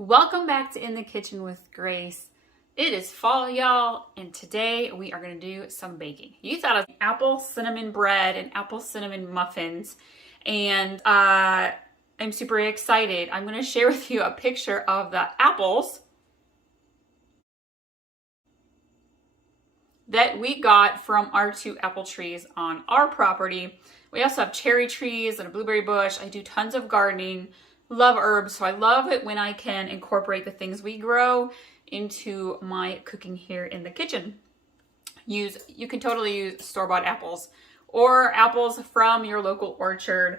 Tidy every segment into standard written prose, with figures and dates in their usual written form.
Welcome back to In the Kitchen with Grace. It is fall, y'all, and today we are going to do some baking. You thought of apple cinnamon bread and apple cinnamon muffins, and I'm super excited. I'm going to share with you a picture of the apples that we got from our 2 apple trees on our property. We also have cherry trees and a blueberry bush. I do tons of gardening. Love herbs, so I love it when I can incorporate the things we grow into my cooking here in the kitchen. You can totally use store-bought apples or apples from your local orchard.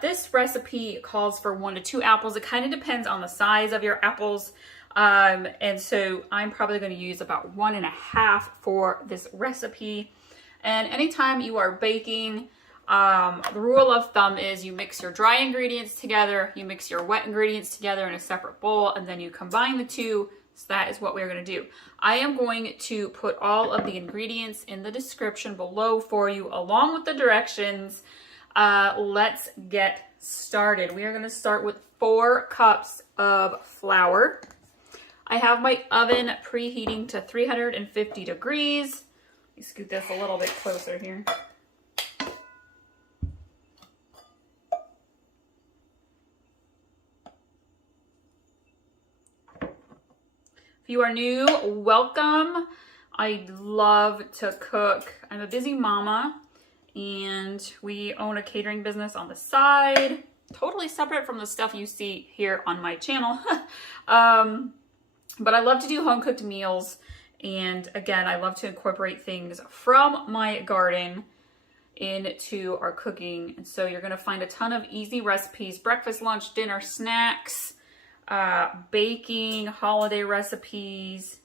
This recipe calls for 1 to 2 apples. It kind of depends on the size of your apples. And so I'm probably going to use about 1.5 for this recipe. And anytime you are baking, the rule of thumb is you mix your dry ingredients together, you mix your wet ingredients together in a separate bowl, and then you combine the two. So that is what we're going to do. I am going to put all of the ingredients in the description below for you, along with the directions. Let's get started. We are going to start with 4 cups of flour. I have my oven preheating to 350 degrees. Let me scoot this a little bit closer here. If you are new, welcome. I love to cook. I'm a busy mama and we own a catering business on the side, totally separate from the stuff you see here on my channel. But I love to do home cooked meals. And again, I love to incorporate things from my garden into our cooking. And so you're gonna find a ton of easy recipes, breakfast, lunch, dinner, snacks, baking, holiday recipes,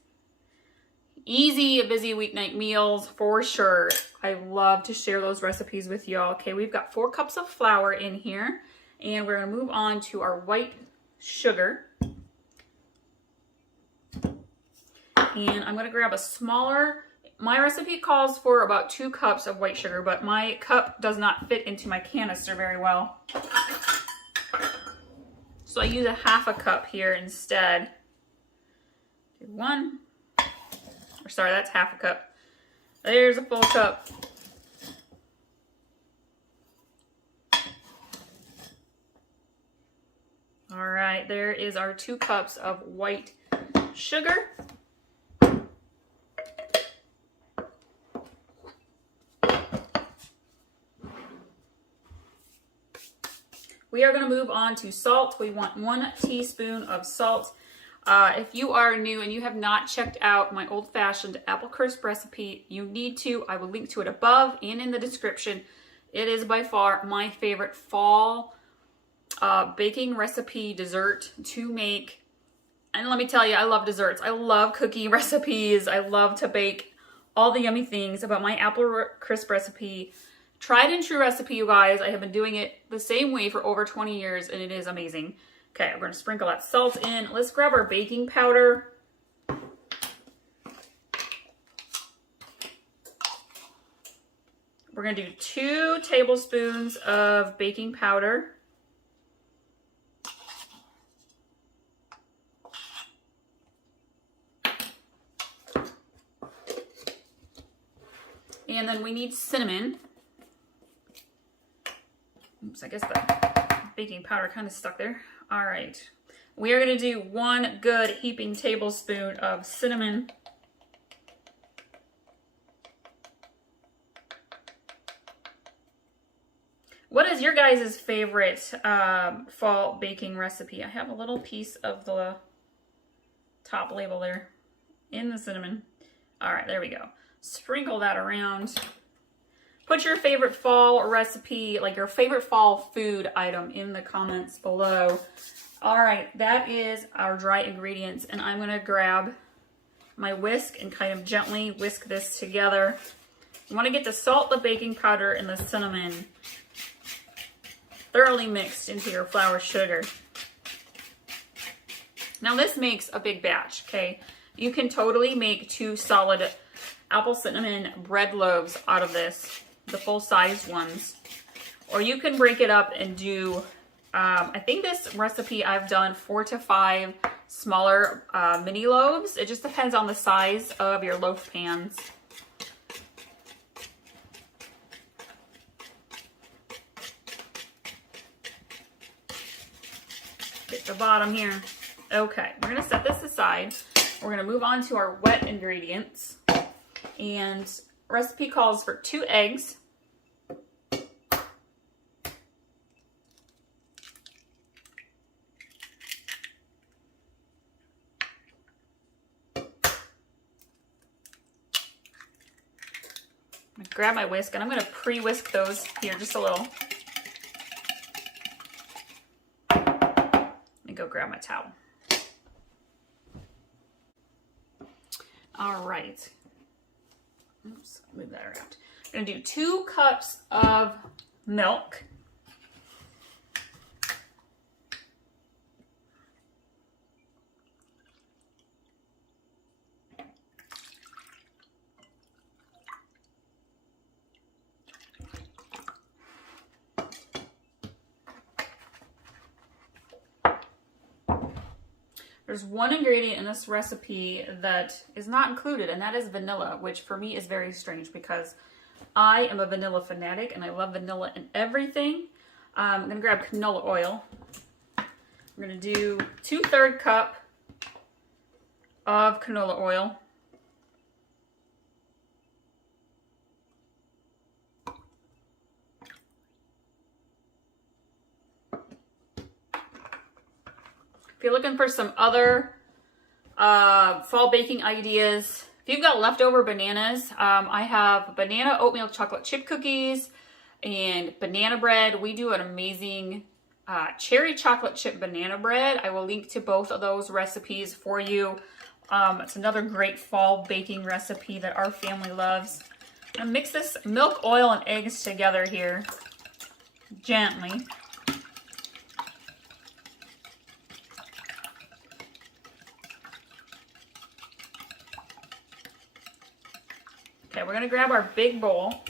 easy, busy weeknight meals for sure. I love to share those recipes with y'all. Okay, we've got 4 cups of flour in here, and we're gonna move on to our white sugar. And I'm gonna grab a smaller, my recipe calls for about 2 cups of white sugar, but my cup does not fit into my canister very well. So I use 1/2 cup here instead. Do 1, or sorry, that's 1/2 cup. There's a full cup. All right, there is our 2 cups of white sugar. We are going to move on to salt. We want 1 teaspoon of salt. If you are new and you have not checked out my old-fashioned apple crisp recipe, you need to. I will link to it above and in the description. It is by far my favorite fall baking recipe dessert to make. And let me tell you, I love desserts. I love cookie recipes. I love to bake all the yummy things. About my apple crisp recipe, tried and true recipe, you guys. I have been doing it the same way for over 20 years, and it is amazing. Okay, we're going to sprinkle that salt in. Let's grab our baking powder. We're going to do 2 tablespoons of baking powder. And then we need cinnamon. Oops, I guess the baking powder kind of stuck there. All right. We are going to do 1 good heaping tablespoon of cinnamon. What is your guys' favorite fall baking recipe? I have a little piece of the top label there in the cinnamon. All right, there we go. Sprinkle that around. Put your favorite fall recipe, like your favorite fall food item, in the comments below. All right, that is our dry ingredients, and I'm gonna grab my whisk and kind of gently whisk this together. You wanna get the salt, the baking powder, and the cinnamon thoroughly mixed into your flour sugar. Now this makes a big batch, okay? You can totally make 2 solid apple cinnamon bread loaves out of this, the full-sized ones. Or you can break it up and do, I think this recipe I've done 4 to 5 smaller mini loaves. It just depends on the size of your loaf pans. Get the bottom here. Okay, we're gonna set this aside. We're gonna move on to our wet ingredients. And recipe calls for 2 eggs. I'm gonna grab my whisk and I'm gonna pre-whisk those here just a little. Let me go grab my towel. All right. Oops, move that around. I'm gonna do 2 cups of milk. There's one ingredient in this recipe that is not included, and that is vanilla, which for me is very strange because I am a vanilla fanatic and I love vanilla in everything. I'm gonna grab canola oil. I'm gonna do 2/3 cup of canola oil. If you're looking for some other fall baking ideas, if you've got leftover bananas, I have banana oatmeal chocolate chip cookies and banana bread. We do an amazing cherry chocolate chip banana bread. I will link to both of those recipes for you. It's another great fall baking recipe that our family loves. I'm gonna mix this milk, oil, and eggs together here gently. Okay, we're gonna grab our big bowl.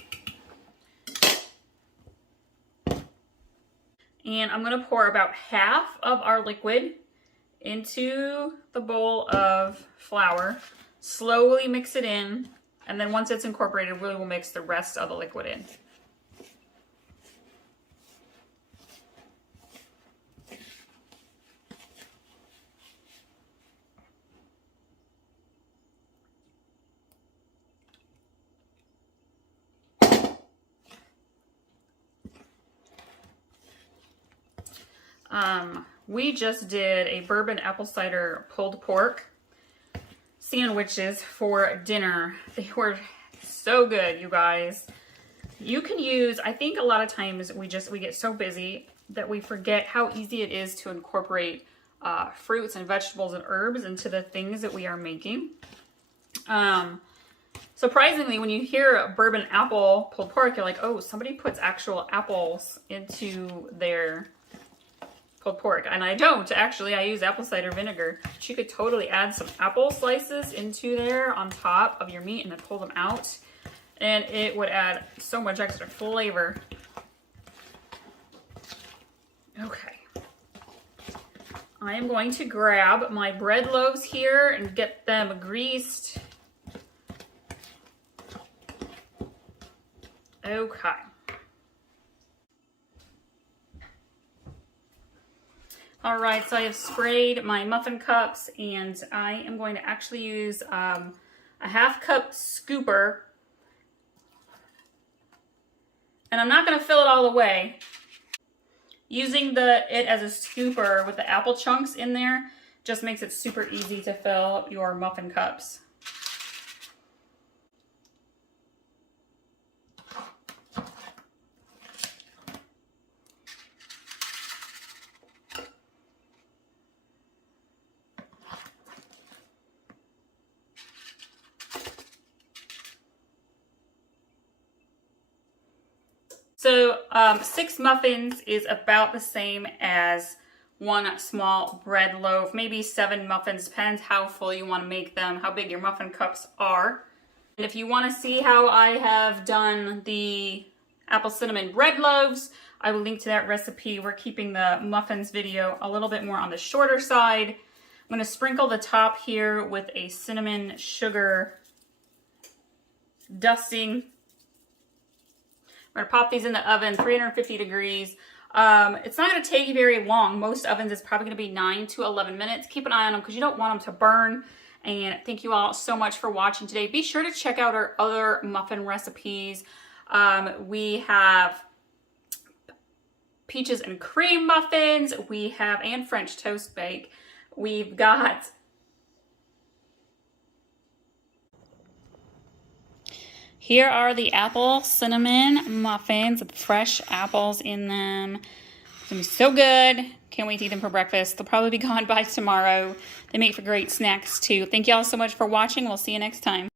And I'm gonna pour about half of our liquid into the bowl of flour. Slowly mix it in, and then once it's incorporated, we will mix the rest of the liquid in. We just did a bourbon apple cider pulled pork sandwiches for dinner. They were so good, you guys. You can use, I think a lot of times we get so busy that we forget how easy it is to incorporate fruits and vegetables and herbs into the things that we are making. Surprisingly, when you hear a bourbon apple pulled pork, you're like, oh, somebody puts actual apples into their pulled pork. And I don't, actually. I use apple cider vinegar. But you could totally add some apple slices into there on top of your meat and then pull them out. And it would add so much extra flavor. Okay. I am going to grab my bread loaves here and get them greased. Okay. All right, so I have sprayed my muffin cups, and I am going to actually use a 1/2 cup scooper. And I'm not going to fill it all the way. Using it as a scooper with the apple chunks in there just makes it super easy to fill your muffin cups. So 6 muffins is about the same as 1 small bread loaf, maybe 7 muffins, depends how full you want to make them, how big your muffin cups are. And if you want to see how I have done the apple cinnamon bread loaves, I will link to that recipe. We're keeping the muffins video a little bit more on the shorter side, I'm going to sprinkle the top here with a cinnamon sugar dusting. We're going to pop these in the oven, 350 degrees. It's not going to take you very long. Most ovens is probably going to be 9 to 11 minutes. Keep an eye on them because you don't want them to burn. And thank you all so much for watching today. Be sure to check out our other muffin recipes. We have peaches and cream muffins. We have, and French toast bake. We've got here are the apple cinnamon muffins with fresh apples in them. It's gonna be so good. Can't wait to eat them for breakfast. They'll probably be gone by tomorrow. They make for great snacks too. Thank you all so much for watching. We'll see you next time.